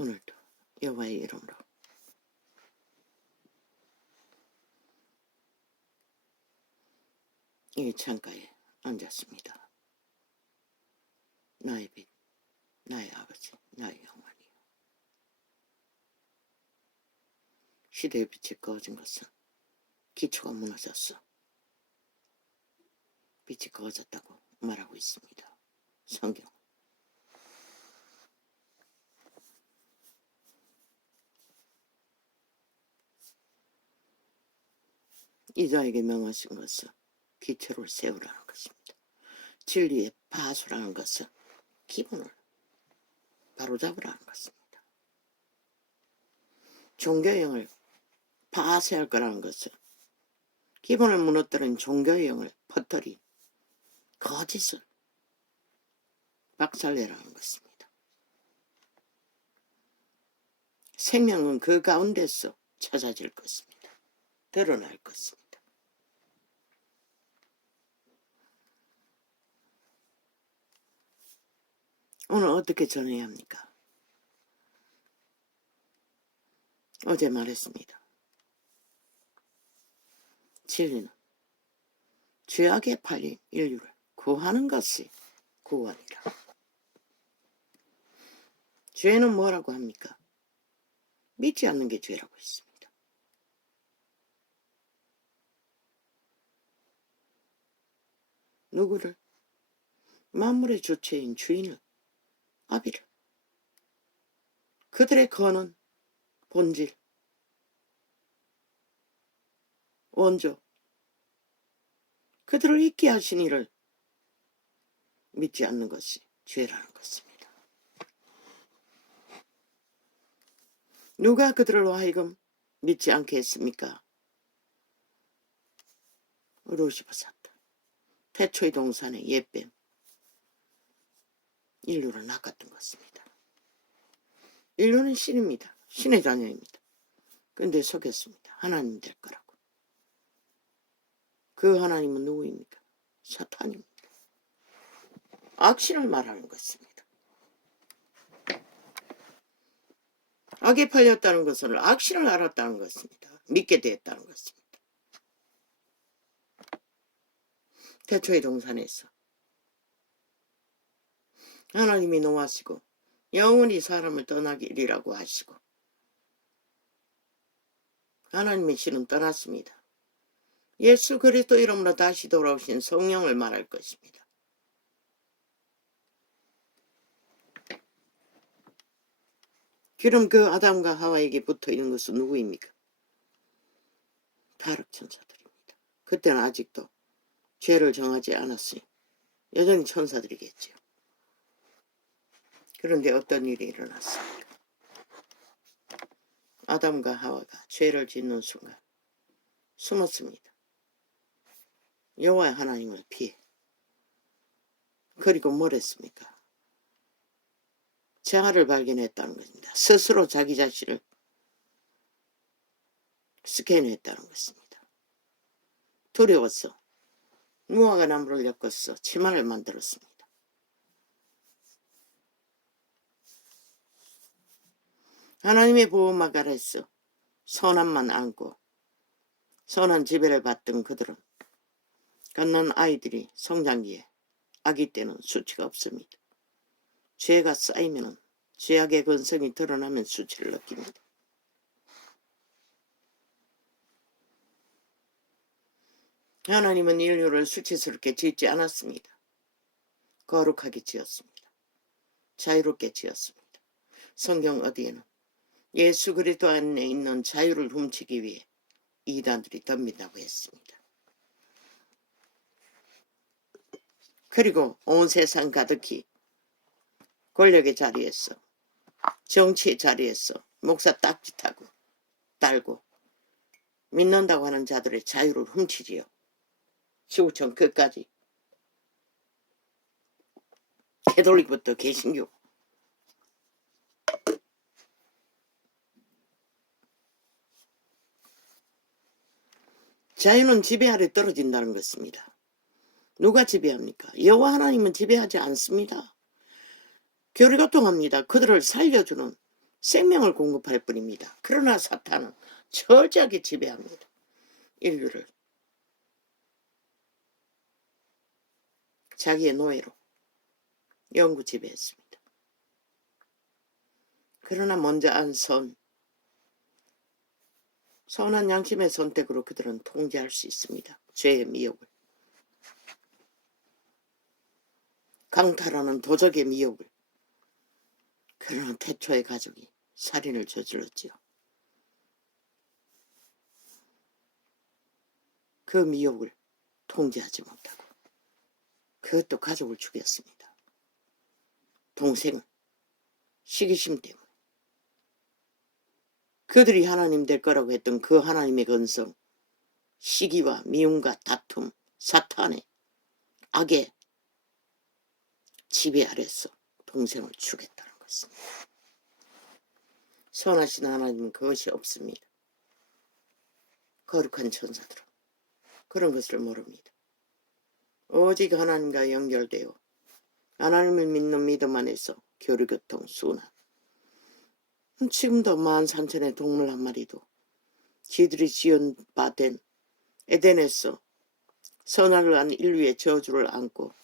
오늘도 여호와의 이름으로 이 창가에 앉았습니다. 나의 빛, 나의 아버지, 나의 영원이요. 시대의 빛이 꺼진 것은 기초가 무너졌어. 빛이 꺼졌다고 말하고 있습니다. 성경. 이자에게 명하신 것은 기초를 세우라는 것입니다. 진리의 파수라는 것은 기본을 바로잡으라는 것입니다. 종교의 영을 파쇄할 거라는 것은 기본을 무너뜨린 종교의 영을 퍼뜨린 거짓을 박살내라는 것입니다. 생명은 그 가운데서 찾아질 것입니다. 드러날 것입니다. 오늘 어떻게 전해야 합니까? 어제 말했습니다. 진리는 죄악에 팔린 인류를 구하는 것이 구원이라. 죄는 뭐라고 합니까? 믿지 않는 게 죄라고 했습니다. 누구를? 만물의 주체인 주인을, 아비를, 그들의 거는 본질, 원조, 그들을 잊게 하신 이를 믿지 않는 것이 죄라는 것입니다. 누가 그들로 하여금 믿지 않게 했습니까? 루시퍼사탄, 태초의 동산의 옛뱀, 인류를 낚았던 것입니다. 인류는 신입니다. 신의 자녀입니다. 그런데 속였습니다. 하나님 될 거라고. 그 하나님은 누구입니까? 사탄입니다. 악신을 말하는 것입니다. 악에 팔렸다는 것은 악신을 알았다는 것입니다. 믿게 되었다는 것입니다. 태초의 동산에서 하나님이 노하시고 영원히 사람을 떠나기리라고 하시고 하나님의 신은 떠났습니다. 예수 그리스도 이름으로 다시 돌아오신 성령을 말할 것입니다. 그럼 그 아담과 하와에게 붙어있는 것은 누구입니까? 타락 천사들입니다. 그때는 아직도 죄를 정하지 않았으니 여전히 천사들이겠죠. 그런데 어떤 일이 일어났습니까? 아담과 하와가 죄를 짓는 순간 숨었습니다. 여호와 하나님을 피해. 그리고 뭘 했습니까? 자아를 발견했다는 것입니다. 스스로 자기 자신을 스캔했다는 것입니다. 두려워서 무화과 나무를 엮어서 치마를 만들었습니다. 하나님의 보호막 아래서 선함만 안고 선한 지배를 받던 그들은 갓난 아이들이 성장기에 아기 때는 수치가 없습니다. 죄가 쌓이면 죄악의 근성이 드러나면 수치를 느낍니다. 하나님은 인류를 수치스럽게 짓지 않았습니다. 거룩하게 지었습니다. 자유롭게 지었습니다. 성경 어디에는 예수 그리스도 안에 있는 자유를 훔치기 위해 이단들이 덤빈다고 했습니다. 그리고 온 세상 가득히 권력의 자리에서 정치의 자리에서 목사 딱짓하고 달고 믿는다고 하는 자들의 자유를 훔치지요. 지구촌 끝까지 캐톨릭부터 개신교 자유는 지배 아래 떨어진다는 것입니다. 누가 지배합니까? 여호와 하나님은 지배하지 않습니다. 교리가 통합니다. 그들을 살려주는 생명을 공급할 뿐입니다. 그러나 사탄은 철저하게 지배합니다. 인류를 자기의 노예로 영구 지배했습니다. 그러나 먼저 안 선한 양심의 선택으로 그들은 통제할 수 있습니다. 죄의 미혹을, 강탈하는 도적의 미혹을. 그러나 태초의 가족이 살인을 저질렀지요. 그 미혹을 통제하지 못하고 그것도 가족을 죽였습니다. 동생은 시기심 때문에. 그들이 하나님 될 거라고 했던 그 하나님의 건성, 시기와 미움과 다툼, 사탄의 악의 지배 아래서 동생을 죽였다는 것입니다. 선하신 하나님은 그것이 없습니다. 거룩한 천사들은 그런 것을 모릅니다. 오직 하나님과 연결되어 하나님을 믿는 믿음 안에서 교류교통, 순환. 지금도 13,000의 동물 한 마리도 지들이 지은 바 된 에덴에서 선악을 한 인류의 저주를 안고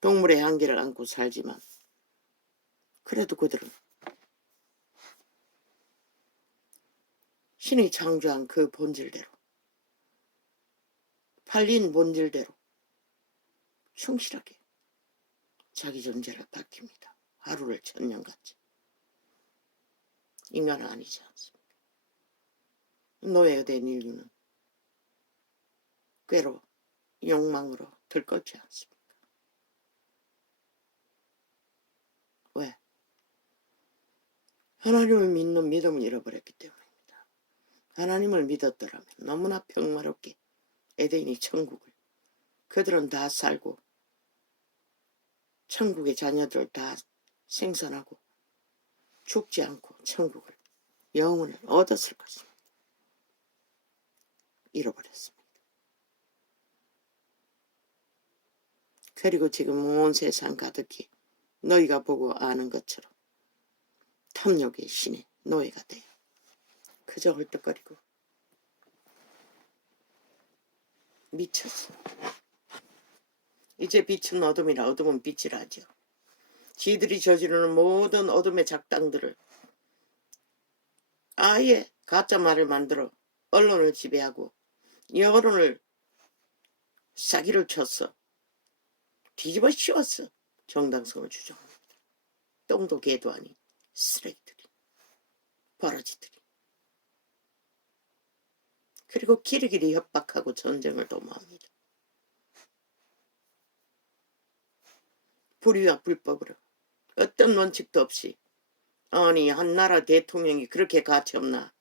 동물의 한계를 안고 살지만 그래도 그들은 신이 창조한 그 본질대로, 팔린 본질대로 충실하게 자기 존재를 밝힙니다. 하루를 천년같이. 인간은 아니지 않습니까? 노예가 된 인류는 꾀로, 욕망으로 들끓지 않습니까? 왜? 하나님을 믿는 믿음을 잃어버렸기 때문입니다. 하나님을 믿었더라면 너무나 평화롭게 에덴이 천국을 그들은 다 살고 천국의 자녀들 다 생산하고 죽지 않고 천국을, 영혼을 얻었을 것입니다. 잃어버렸습니다. 그리고 지금 온 세상 가득히 너희가 보고 아는 것처럼 탐욕의 신의 노예가 돼요. 그저 헐떡거리고 미쳤어. 이제 빛은 어둠이라 어둠은 빛이라 하죠. 지들이 저지르는 모든 어둠의 작당들을 아예 가짜 말을 만들어 언론을 지배하고 여론을 사기를 쳤어. 뒤집어 씌웠어. 정당성을 주장합니다. 똥도 개도 아닌 쓰레기들이, 버러지들이. 그리고 길이길이 협박하고 전쟁을 도모합니다. 불의와 불법으로 어떤 원칙도 없이, 아니 한 나라 대통령이 그렇게 가치없나?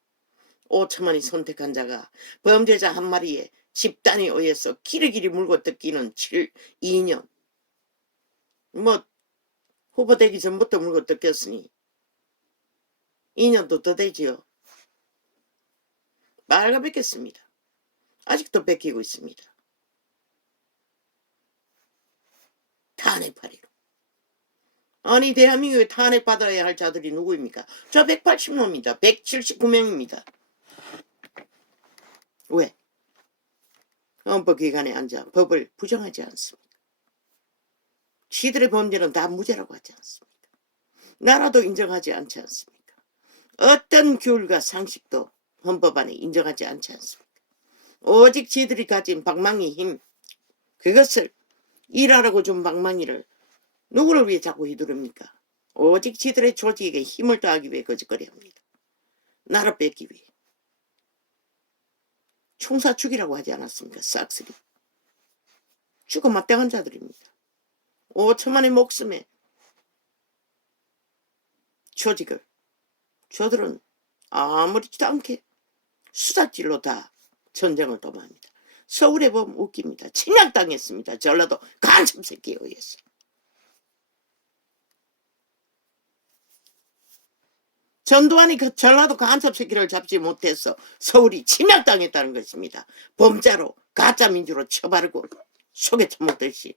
5천만이 선택한 자가 범죄자 한 마리에 집단에 의해서 길이길이 물고 뜯기는 2년. 뭐 후보 되기 전부터 물고 뜯겼으니 2년도 더 되지요. 말가 뺏겼습니다. 아직도 뺏기고 있습니다. 탄핵파리로. 아니 대한민국에 탄핵받아야 할 자들이 누구입니까? 저 180명입니다. 179명입니다. 왜? 헌법기관에 앉아 법을 부정하지 않습니다. 지들의 범죄는 다 무죄라고 하지 않습니까? 나라도 인정하지 않지 않습니까? 어떤 규율과 상식도 헌법 안에 인정하지 않지 않습니까? 오직 지들이 가진 방망이 힘, 그것을 일하라고 준 방망이를 누구를 위해 자꾸 휘두릅니까? 오직 지들의 조직에게 힘을 더하기 위해 거짓거리합니다. 나라 뺏기 위해. 총사 죽이라고 하지 않았습니까? 싹쓸이. 죽어 마땅한 자들입니다. 5천만의 목숨에 조직을 저들은 아무렇지도 않게 수작질로 다 전쟁을 도모합니다. 서울에 보면 웃깁니다. 침략당했습니다. 전라도 간첩새끼에 의해서. 전두환이 그 전라도 간첩새끼를 잡지 못해서 서울이 침략당했다는 것입니다. 범자로 가짜민주로 처바르고 속에 처먹듯이.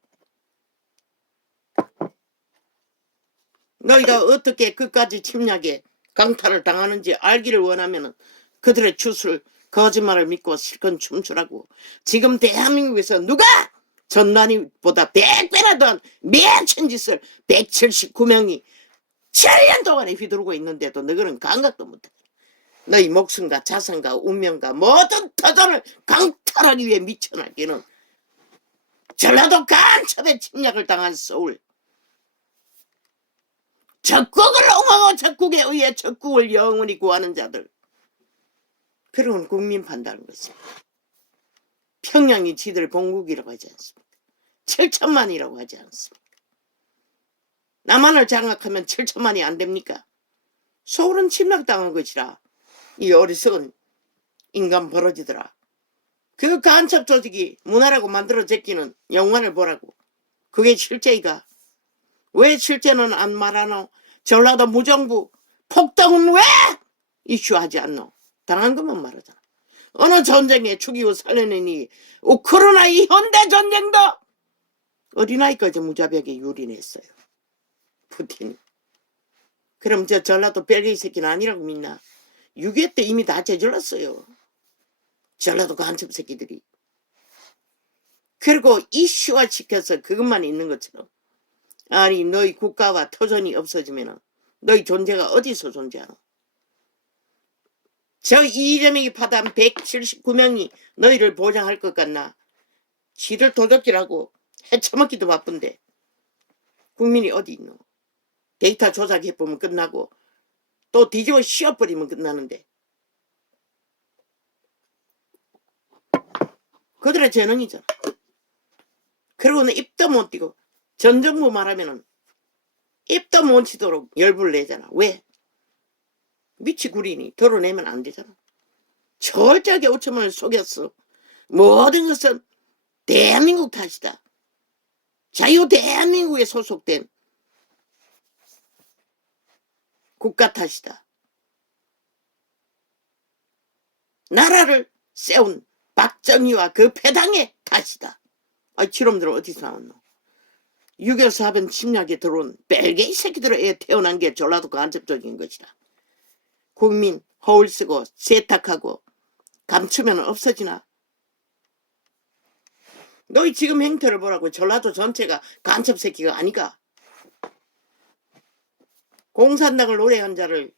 너희가 어떻게 그까지 침략에 강탈을 당하는지 알기를 원하면 그들의 주술 거짓말을 믿고 실컷 춤추라고. 지금 대한민국에서 누가 전단위보다 100배나 더한 매친 짓을 179명이 7년 동안에 휘두르고 있는데도 너희는 감각도 못해. 너희 목숨과 자산과 운명과 모든 터전을 강탈하기 위해 미쳐나기는 전라도 간첩에 침략을 당한 서울, 적국을 옹호하고 적국에 의해 적국을 영원히 구하는 자들, 그런 국민 판단하는 것입니다. 평양이 지들 본국이라고 하지 않습니까? 7천만이라고 하지 않습니까? 남한을 장악하면 7천만이 안 됩니까? 서울은 침략당한 것이라 이 어리석은 인간 벌어지더라. 그 간첩 조직이 문화라고 만들어 제끼는 영화를 보라고. 그게 실제이가? 왜 실제는 안 말하노? 전라도 무정부 폭동은 왜 이슈하지 않노? 당한 것만 말하잖아. 어느 전쟁에 죽이고 살려내니 우크라이나 이 현대 전쟁도 어린아이까지 무자비하게 유린했어요. 푸틴이. 그럼 저 전라도 벨기에 새끼는 아니라고 믿나? 6.25 때 이미 다 저질렀어요. 전라도 간첩 새끼들이. 그리고 이슈화 시켜서 그것만 있는 것처럼. 아니 너희 국가와 터전이 없어지면 너희 존재가 어디서 존재하노? 저 이재명이 파단 179명이 너희를 보장할 것 같나? 지들 도둑질하고 해쳐먹기도 바쁜데 국민이 어디 있노? 데이터 조작해보면 끝나고 또 뒤집어 씌워버리면 끝나는데 그들의 재능이잖아. 그러고는 입도 못 띄고 전 정부 말하면은 입도 못 치도록 열불을 내잖아. 왜? 미치구리니 드러내면 안 되잖아. 철저하게 5천만을 속였어. 모든 것은 대한민국 탓이다. 자유 대한민국에 소속된 국가 탓이다. 나라를 세운 박정희와 그 패당의 탓이다. 아, 지놈들 어디서 나왔노? 6.25 사변 침략에 들어온 벨게이 새끼들에 태어난 게 전라도 간첩적인 것이다. 국민 허울 쓰고 세탁하고 감추면 없어지나? 너희 지금 행태를 보라고. 전라도 전체가 간첩 새끼가 아니가? 공산당을 노래한 자를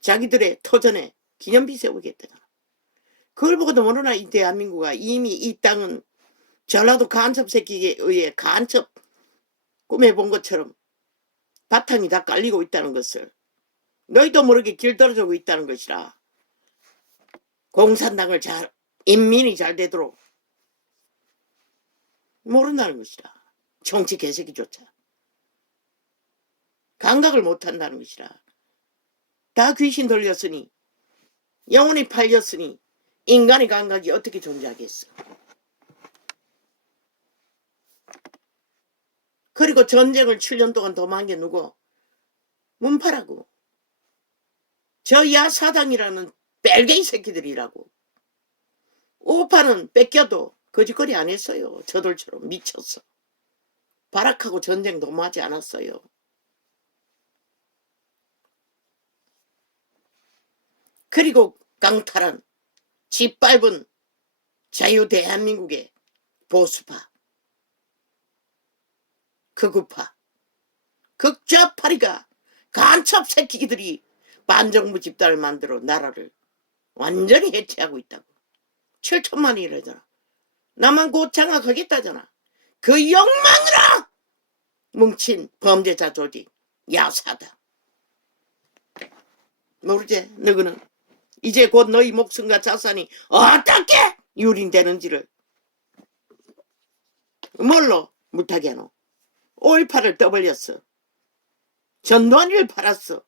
자기들의 터전에 기념비 세우겠다. 그걸 보고도 모르나 이 대한민국아. 이미 이 땅은 전라도 간첩 새끼에 의해 간첩 꿈해본 것처럼 바탕이 다 깔리고 있다는 것을 너희도 모르게 길들어지고 있다는 것이라. 공산당을 인민이 잘 되도록 모른다는 것이라. 정치 개새끼조차 감각을 못한다는 것이라. 다 귀신 들렸으니 영혼이 팔렸으니 인간의 감각이 어떻게 존재하겠어. 그리고 전쟁을 7년 동안 도망한 게 누구? 문파라고. 저 야사당이라는 벨게이 새끼들이라고. 우파는 뺏겨도 거짓거리 안 했어요. 저들처럼 미쳤어. 발악하고 전쟁 도모하지 않았어요. 그리고 강탈한 짓밟은 자유 대한민국의 보수파, 극우파, 극좌파리가 간첩 새끼들이 반정부 집단을 만들어 나라를 완전히 해체하고 있다고. 7천만이라잖아. 나만 곧 장악하겠다잖아. 그 욕망으로 뭉친 범죄자 조직 야사다. 모르지? 너희는 이제 곧 너희 목숨과 자산이 어떻게 유린되는지를 뭘로 물타기 하노? 5.18을 떠벌렸어. 전두환이를 팔았어.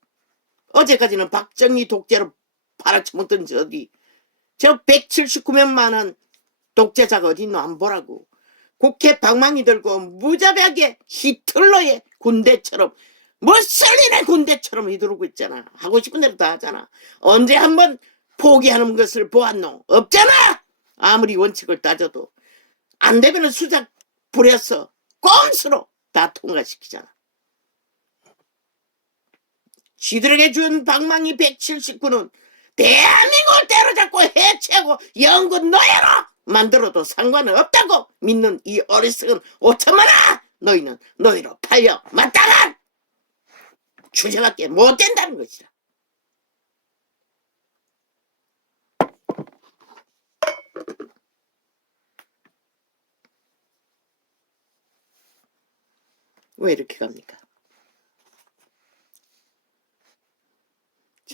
어제까지는 박정희 독재로 팔아쳐먹던 저 179명만한 독재자가 어딨노? 안 보라고. 국회 방망이 들고 무자비하게 히틀러의 군대처럼 무솔리니의 군대처럼 휘두르고 있잖아. 하고 싶은 대로 다 하잖아. 언제 한번 포기하는 것을 보았노? 없잖아. 아무리 원칙을 따져도 안 되면 수작 부려서 꼼수로 다 통과시키잖아. 시들에게 준 방망이 179는 대한민국을 때려잡고 해체하고 영구 노예로 만들어도 상관은 없다고 믿는 이 어리석은 5천만아, 너희는 노예로 팔려 마땅한 주제밖에 못 된다는 것이다. 왜 이렇게 갑니까?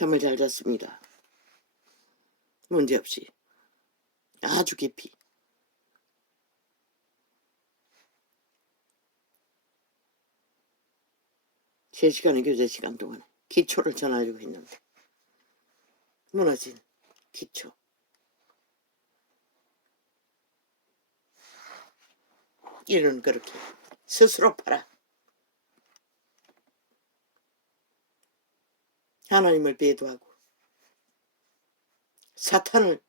잠을 잘 잤습니다. 문제없이 아주 깊이. 제 시간의 교제 시간 동안 기초를 전하려고 했는데 무너진 기초. 이는 그렇게 스스로 팔아 하나님을 배도하고 사탄을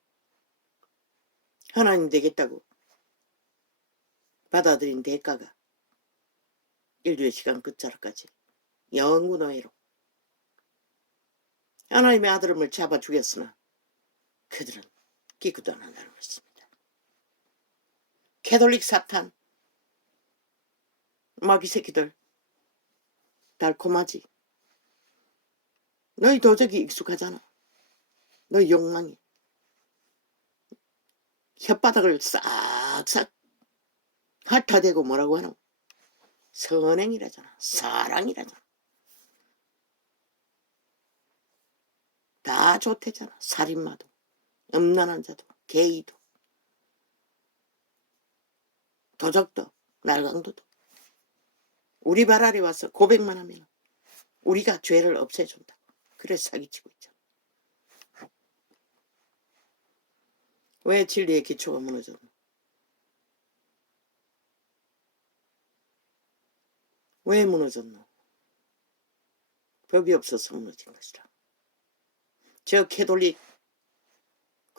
하나님 되겠다고 받아들인 대가가 인류의 시간 끝자락까지 영구 노예로 하나님의 아들을 잡아 죽였으나 그들은 기구도 안 한다는 것입니다. 캐톨릭 사탄 마귀 새끼들 달콤하지. 너희 도적이 익숙하잖아. 너희 욕망이 혓바닥을 싹싹 핥아대고 뭐라고 하노? 선행이라잖아. 사랑이라잖아. 다 좋대잖아. 살인마도 음란한 자도 게이도 도적도 날강도도 우리 발 아래 와서 고백만 하면 우리가 죄를 없애준다. 그래서 사기치고 있잖아. 왜 진리의 기초가 무너졌노? 왜 무너졌노? 법이 없어서 무너진 것이라. 저 캐톨릭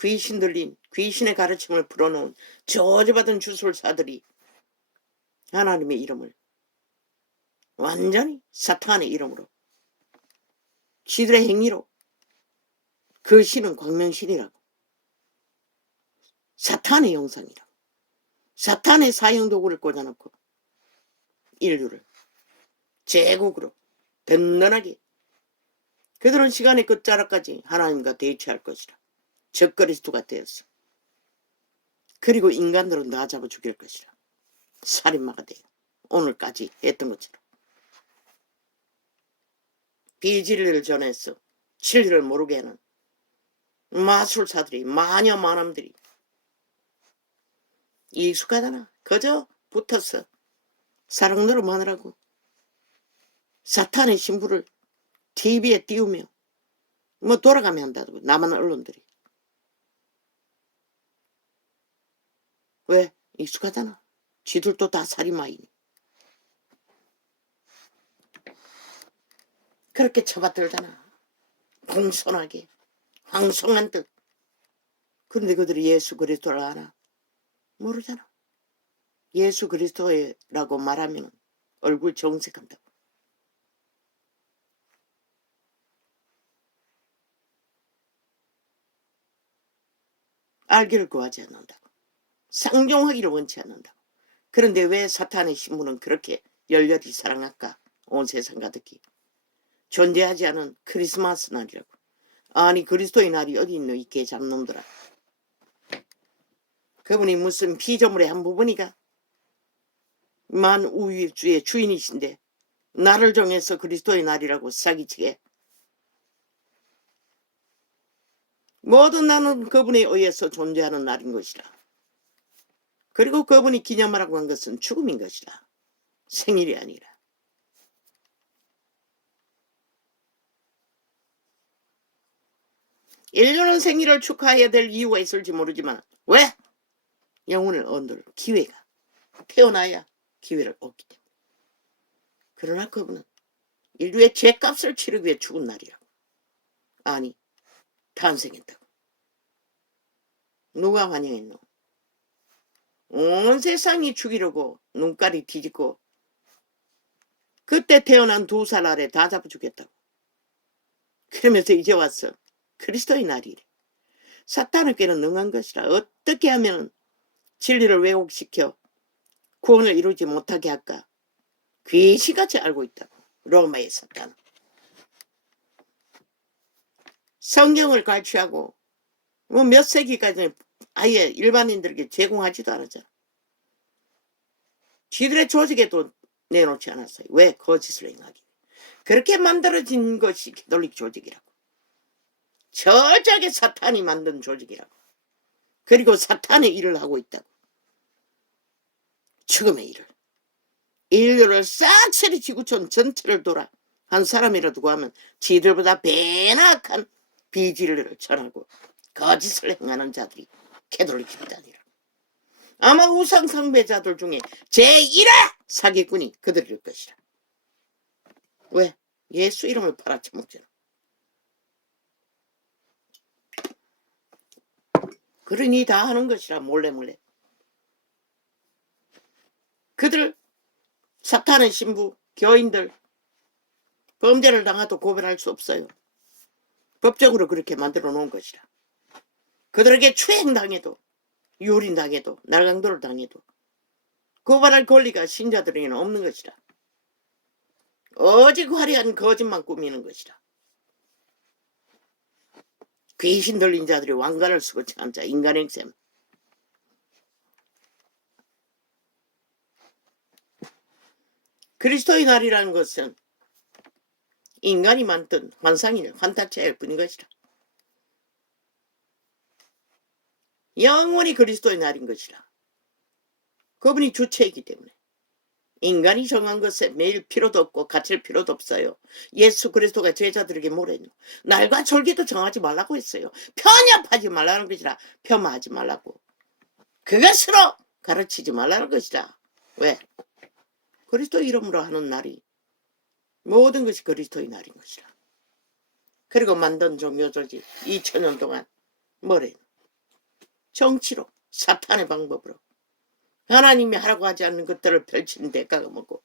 귀신 들린 귀신의 가르침을 풀어놓은 저주받은 주술사들이 하나님의 이름을 완전히 사탄의 이름으로 지들의 행위로 그 신은 광명신이라고 사탄의 형상이라고 사탄의 사형도구를 꽂아놓고 인류를 제국으로 든든하게 그들은 시간의 끝자락까지 하나님과 대치할 것이라. 적그리스도가 되었어. 그리고 인간들은 다 잡아 죽일 것이라. 살인마가 돼요. 오늘까지 했던 것처럼. 비진리를 전해서 진리를 모르게 하는 마술사들이 마녀 마남들이 익숙하잖아. 그저 붙어서 사랑 노름하느라고 사탄의 신부를 TV에 띄우며 뭐 돌아가면 한다고 남한 언론들이. 왜? 익숙하잖아. 지들도 다 살인마이니. 그렇게 쳐받들잖아. 공손하게 황송한 듯. 그런데 그들이 예수 그리스도를 아나? 모르잖아. 예수 그리스도라고 말하면 얼굴 정색한다고. 알기를 구하지 않는다고. 상종하기를 원치 않는다고. 그런데 왜 사탄의 신부는 그렇게 열렬히 사랑할까? 온 세상 가득히. 존재하지 않은 크리스마스 날이라고. 아니 그리스도의 날이 어디 있노 이 개잡놈들아. 그분이 무슨 피조물의 한 부분이가 만우주의 주인이신데 나를 정해서 그리스도의 날이라고 사기치게. 모든 나는 그분에 의해서 존재하는 날인 것이라. 그리고 그분이 기념하라고 한 것은 죽음인 것이라. 생일이 아니라. 인류는 생일을 축하해야 될 이유가 있을지 모르지만 왜? 영혼을 얻을 기회가 태어나야 기회를 얻기 때문에. 그러나 그분은 인류의 죄값을 치르기 위해 죽은 날이라고. 아니 탄생했다고. 누가 환영했노? 온 세상이 죽이려고 눈깔이 뒤집고 그때 태어난 2살 아래 다 잡아 죽였다고. 그러면서 이제 와서 그리스도의 날이래. 사탄에게는 능한 것이라. 어떻게 하면 진리를 왜곡시켜 구원을 이루지 못하게 할까? 귀신같이 알고 있다고. 로마의 사탄. 성경을 갈취하고 뭐 몇 세기까지 아예 일반인들에게 제공하지도 않았잖아. 지들의 조직에도 내놓지 않았어요. 왜? 거짓을 행하기. 그렇게 만들어진 것이 캐톨릭 조직이라고. 저작의 사탄이 만든 조직이라고. 그리고 사탄의 일을 하고 있다고. 죽음의 일을. 인류를 싹쓸이 지구촌 전체를 돌아 한 사람이라도 구하면 지들보다 배나 악한 비진리를 전하고 거짓을 행하는 자들이 캐톨릭 집단이라. 아마 우상 숭배자들 중에 제1의 사기꾼이 그들일 것이라. 왜? 예수 이름을 팔아쳐먹잖아. 그러니 다 하는 것이라. 몰래. 그들 사탄의 신부 교인들 범죄를 당해도 고발할 수 없어요. 법적으로 그렇게 만들어 놓은 것이라. 그들에게 추행당해도 유린당해도 날강도를 당해도 고발할 권리가 신자들에게는 없는 것이라. 오직 화려한 거짓만 꾸미는 것이라. 귀신 들린 자들이 왕관을 쓰고 찬 자 인간의 셈. 그리스도의 날이라는 것은 인간이 만든 환상일 환타체일 뿐인 것이라. 영원히 그리스도의 날인 것이라. 그분이 주체이기 때문에 인간이 정한 것에 매일 필요도 없고 갇힐 필요도 없어요. 예수 그리스도가 제자들에게 뭐랬노? 날과 절기도 정하지 말라고 했어요. 편협하지 말라는 것이라. 폄하하지 말라고. 그것으로 가르치지 말라는 것이라. 왜? 그리스도 이름으로 하는 날이 모든 것이 그리스도의 날인 것이라. 그리고 만든 종교조직 2000년 동안 뭐래? 정치로 사탄의 방법으로 하나님이 하라고 하지 않는 것들을 펼치는 대가가 뭐고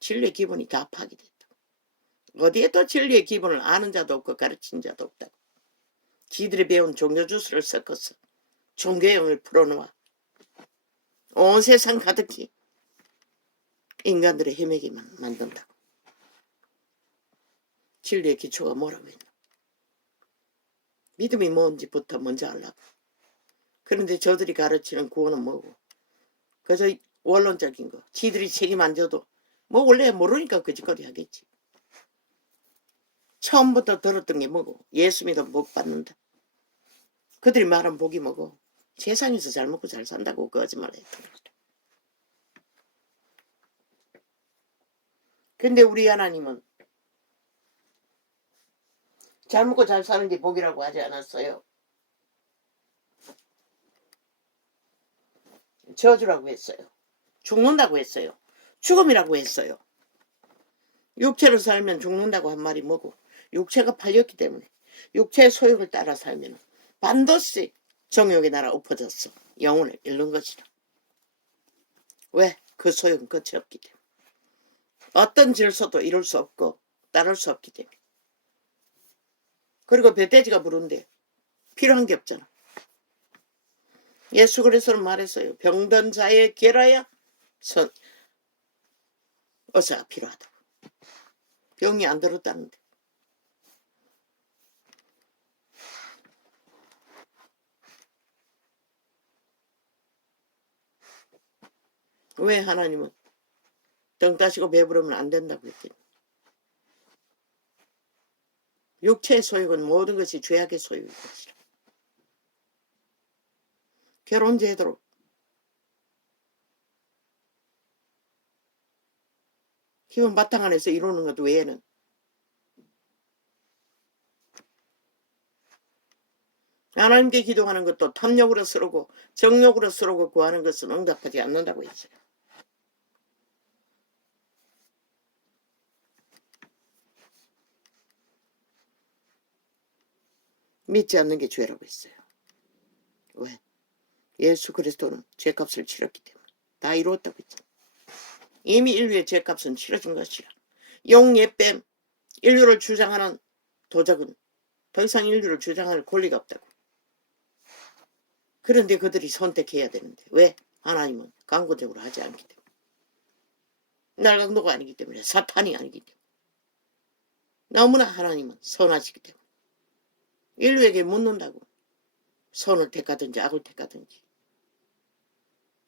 진리의 기본이 다 파괴됐다. 어디에 또 진리의 기본을 아는 자도 없고 가르친 자도 없다고. 지들이 배운 종교 주스를 섞어서 종교형을 풀어놓아 온 세상 가득히 인간들의 헤매기만 만든다고. 진리의 기초가 뭐라고 했나? 믿음이 뭔지부터 먼저 알라고. 그런데 저들이 가르치는 구원은 뭐고? 그래서 원론적인 거. 지들이 책임 안 져도 뭐 원래 모르니까 거짓거리 하겠지. 처음부터 들었던 게 뭐고? 예수 믿어 복 받는다. 그들이 말한 복이 뭐고? 세상에서 잘 먹고 잘 산다고 거짓말을 했던 거죠. 근데 우리 하나님은 잘 먹고 잘 사는 게 복이라고 하지 않았어요. 저주라고 했어요. 죽는다고 했어요. 죽음이라고 했어요. 육체로 살면 죽는다고 한 말이 뭐고? 육체가 팔렸기 때문에 육체의 소욕을 따라 살면 반드시 정욕의 나라 엎어졌어. 영혼을 잃는 것이라. 왜? 그 소욕은 끝이 없기 때문에. 어떤 질서도 이룰 수 없고 따를 수 없기 때문에. 그리고 배돼지가 부른데 필요한 게 없잖아. 예수 그리스도는 말했어요. 병든 자의 계라야 의사가 필요하다고. 병이 안 들었다는데. 왜 하나님은 등 따시고 배부르면 안 된다고 했더니 육체의 소욕은 모든 것이 죄악의 소욕인 것이라. 결혼 제도로 기본 바탕 안에서 이루는 것 외에는 하나님께 기도하는 것도 탐욕으로 쓰르고 정욕으로 쓰르고 구하는 것은 응답하지 않는다고 했어요. 믿지 않는 게 죄라고 했어요. 왜? 예수 그리스도는 죄값을 치렀기 때문에 다 이루었다고 했잖아요. 이미 인류의 죄값은 치러진 것이라. 용예뱀 인류를 주장하는 도적은 더 이상 인류를 주장할 권리가 없다고. 그런데 그들이 선택해야 되는데 왜? 하나님은 강구적으로 하지 않기 때문에. 날강도가 아니기 때문에, 사탄이 아니기 때문에. 너무나 하나님은 선하시기 때문에. 인류에게 묻는다고. 선을 택하든지 악을 택하든지.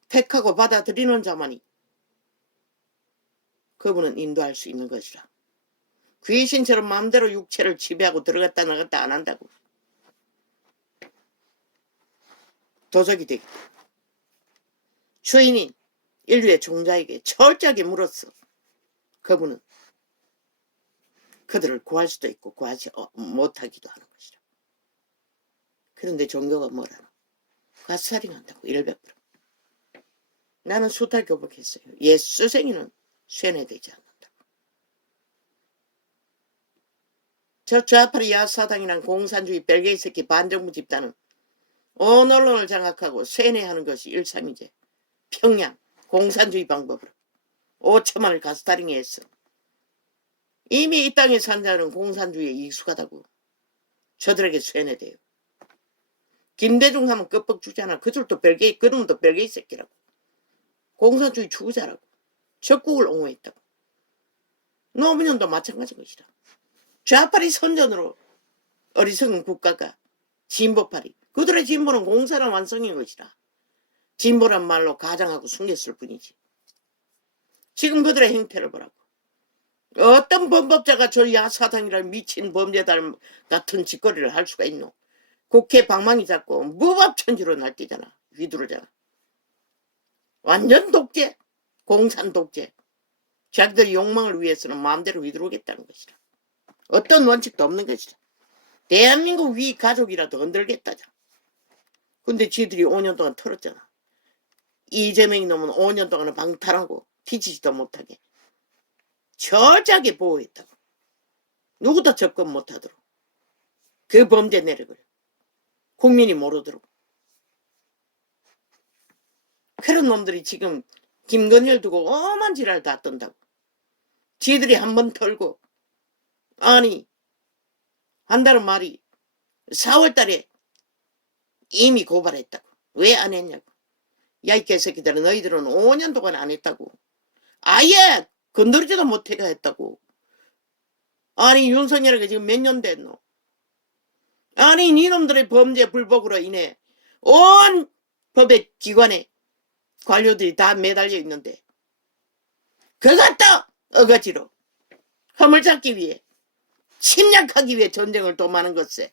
택하고 받아들이는 자만이 그분은 인도할 수 있는 것이라. 귀신처럼 마음대로 육체를 지배하고 들어갔다 나갔다 안 한다고. 도적이 되기. 주인이 인류의 종자에게 철저하게 물었어. 그분은 그들을 구할 수도 있고 구하지 못하기도 하는 것이라. 그런데 종교가 뭐라나? 가스살인한다고 100%. 나는 수탈 교복했어요. 예수생이는 쇠뇌되지 않는다고. 저 좌파리 야사당이란 공산주의 벨게이 새끼 반정부 집단은 온 언론을 장악하고 쇠뇌하는 것이 일상이제. 평양 공산주의 방법으로 5천만을 가스타링에 했어. 이미 이 땅에 산 자는 공산주의에 익숙하다고. 저들에게 쇠뇌돼요. 김대중 하면 끄뻑 주잖아. 그들도 벨게이, 그놈도 벨게이 새끼라고. 공산주의 추구자라고. 적국을 옹호했다고. 노무현도 마찬가지인 것이다. 좌파리 선전으로 어리석은 국가가 진보파리. 그들의 진보는 공산화 완성인 것이다. 진보란 말로 가장하고 숨겼을 뿐이지. 지금 그들의 행태를 보라고. 어떤 범법자가 저 야사당이라는 미친 범죄달 같은 짓거리를 할 수가 있노? 국회 방망이 잡고 무법천지로 날뛰잖아. 휘두르잖아. 완전 독재. 공산 독재. 자기들 욕망을 위해서는 마음대로 휘두르겠다는 것이다. 어떤 원칙도 없는 것이다. 대한민국 위 가족이라도 흔들겠다자. 근데 지들이 5년 동안 털었잖아. 이재명이 놈은 5년 동안 방탈하고 뒤지지도 못하게 철저하게 보호했다고. 누구도 접근 못하도록. 그 범죄 내력을 국민이 모르도록. 그런 놈들이 지금 김건희를 두고 엄한 지랄 다 떤다고. 지들이 한번 털고 아니 한다는 말이 4월달에 이미 고발했다고. 왜 안 했냐고. 야 이 개새끼들은 너희들은 5년 동안 안 했다고. 아예 건드리지도 못해가 했다고. 아니 윤석열이가 지금 몇 년 됐노. 아니 니놈들의 범죄 불복으로 인해 온 법의 기관에 관료들이 다 매달려 있는데 그것도 어거지로 흠을 잡기 위해 침략하기 위해 전쟁을 도모하는 것에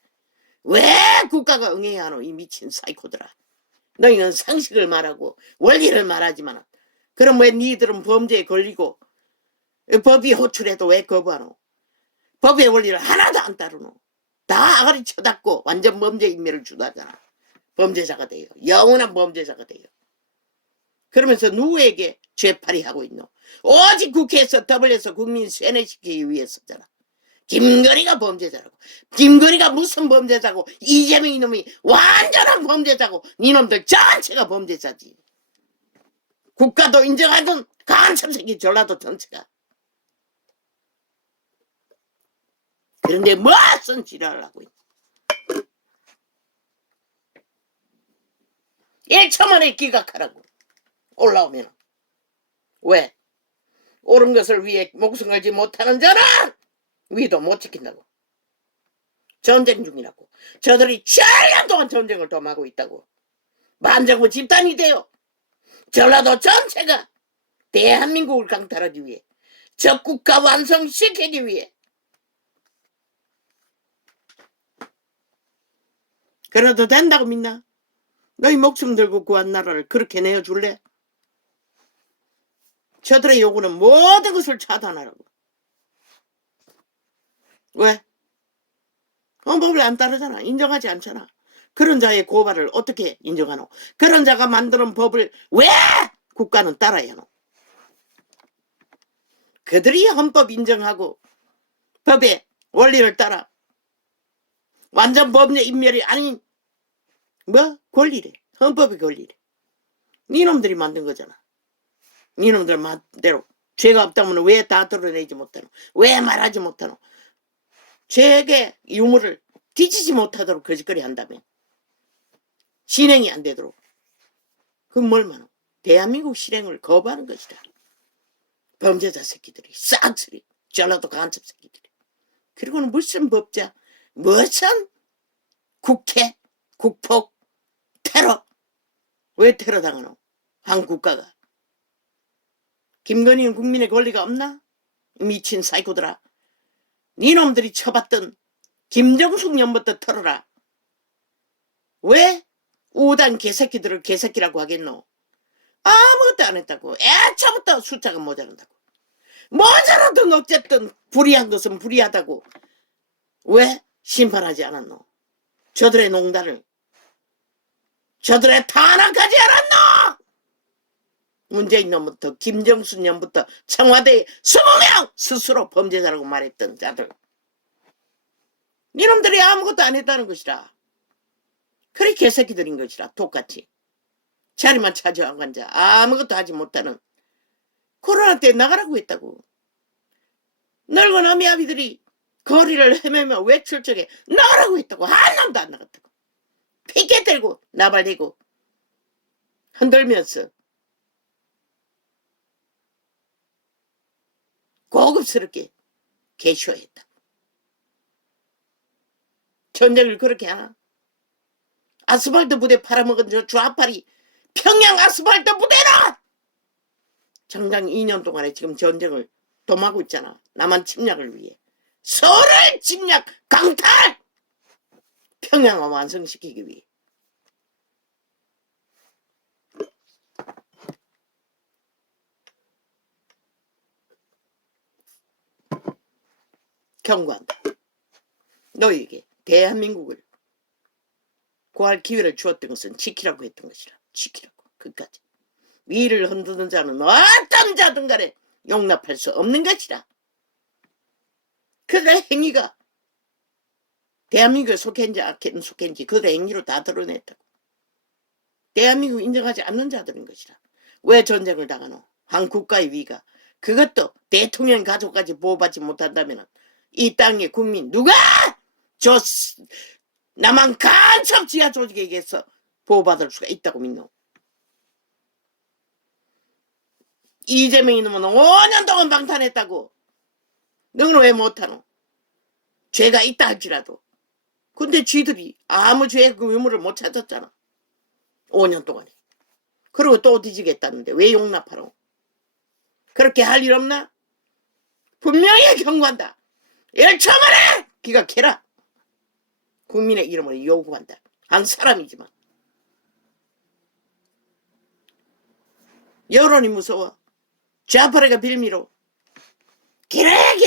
왜 국가가 응해야 하노. 이 미친 사이코들아. 너희는 상식을 말하고 원리를 말하지만 그럼 왜 니들은 범죄에 걸리고 법이 호출해도 왜 거부하노. 법의 원리를 하나도 안 따르노. 다 아가리 쳐닫고 완전 범죄 인멸을 주다잖아. 범죄자가 돼요. 영원한 범죄자가 돼요. 그러면서 누구에게 죄팔이하고 있노. 오직 국회에서 더블에서 국민 쇠뇌시키기 위해서잖아. 김건희가 범죄자라고. 김건희가 무슨 범죄자고. 이재명 이놈이 완전한 범죄자고. 니놈들 전체가 범죄자지. 국가도 인정하던 간첩새끼 전라도 전체가. 그런데 무슨 지랄을 하고 있노. 1초 만에 기각하라고. 올라오면. 왜? 옳은 것을 위해 목숨 걸지 못하는 자는 위도 못 지킨다고. 전쟁 중이라고. 저들이 7년 동안 전쟁을 도모하고 있다고. 반정부 집단이 되어 전라도 전체가 대한민국을 강탈하기 위해 적국가 완성시키기 위해. 그래도 된다고 믿나? 너희 목숨 들고 구한 나라를 그렇게 내어줄래? 저들의 요구는 모든 것을 차단하라고. 왜? 헌법을 안 따르잖아. 인정하지 않잖아. 그런 자의 고발을 어떻게 인정하노? 그런 자가 만드는 법을 왜 국가는 따라야 하노? 그들이 헌법 인정하고 법의 원리를 따라 완전 범죄 인멸이 아닌 뭐? 권리래. 헌법의 권리래. 니놈들이 만든 거잖아. 니놈들 마음대로 죄가 없다면 왜 다 드러내지 못하노? 왜 말하지 못하노? 죄의 유무를 뒤지지 못하도록 거짓거리 한다면 진행이 안 되도록 그건 뭘 말하노? 대한민국 실행을 거부하는 것이다. 범죄자 새끼들이 싹쓸이 전라도 간첩 새끼들이. 그리고는 무슨 법자 무슨 국회 국폭 테러 왜 테러 당하노? 한 국가가. 김건희는 국민의 권리가 없나? 미친 사이코들아. 니놈들이 쳐봤던 김정숙 년부터 털어라. 왜 우단 개새끼들을 개새끼라고 하겠노? 아무것도 안 했다고. 애초부터 숫자가 모자란다고. 모자라든 어쨌든 불의한 것은 불의하다고. 왜 심판하지 않았노? 저들의 농단을, 저들의 탄압하지 않았노? 문재인 놈부터 김정숙 년부터 청와대에 20명 스스로 범죄자라고 말했던 자들. 니놈들이 아무것도 안 했다는 것이라. 그래 개새끼들인 것이라. 똑같이 자리만 차지하고 앉아 아무것도 하지 못하는. 코로나 때 나가라고 했다고. 늙은 어미아비들이 거리를 헤매며 외출 적에 나가라고 했다고. 한 놈도 안 나갔다고. 피켓 들고 나발대고 흔들면서 고급스럽게 개쇼했다고. 전쟁을 그렇게 하나? 아스팔트 부대 팔아먹은 저 좌파리 평양 아스팔트 부대라! 정당 2년 동안에 지금 전쟁을 도모하고 있잖아. 남한 침략을 위해. 서울을 침략 강탈! 평양을 완성시키기 위해. 경고한다. 너에게 대한민국을 구할 기회를 주었던 것은 지키라고 했던 것이라. 지키라고. 끝까지. 위를 흔드는 자는 어떤 자든 간에 용납할 수 없는 것이라. 그들의 행위가 대한민국에 속했는지 안 속했는지 그들의 행위로 다 드러냈다고. 대한민국 인정하지 않는 자들인 것이라. 왜 전쟁을 당하노? 한 국가의 위가. 그것도 대통령 가족까지 보호받지 못한다면 이 땅의 국민 누가 저 남한 간첩 지하 조직에 의해서 보호받을 수가 있다고 믿노? 이재명이 놈은 5년 동안 방탄했다고. 너는 왜 못하노? 죄가 있다 할지라도. 근데 쥐들이 아무 죄의 그 의무를 못 찾았잖아. 5년 동안에. 그리고 또 뒤지겠다는데 왜 용납하노? 그렇게 할 일 없나? 분명히 경고한다. 1초 만에 기각해라. 국민의 이름으로 요구한다. 한 사람이지만. 여론이 무서워. 좌파래가 빌미로 길에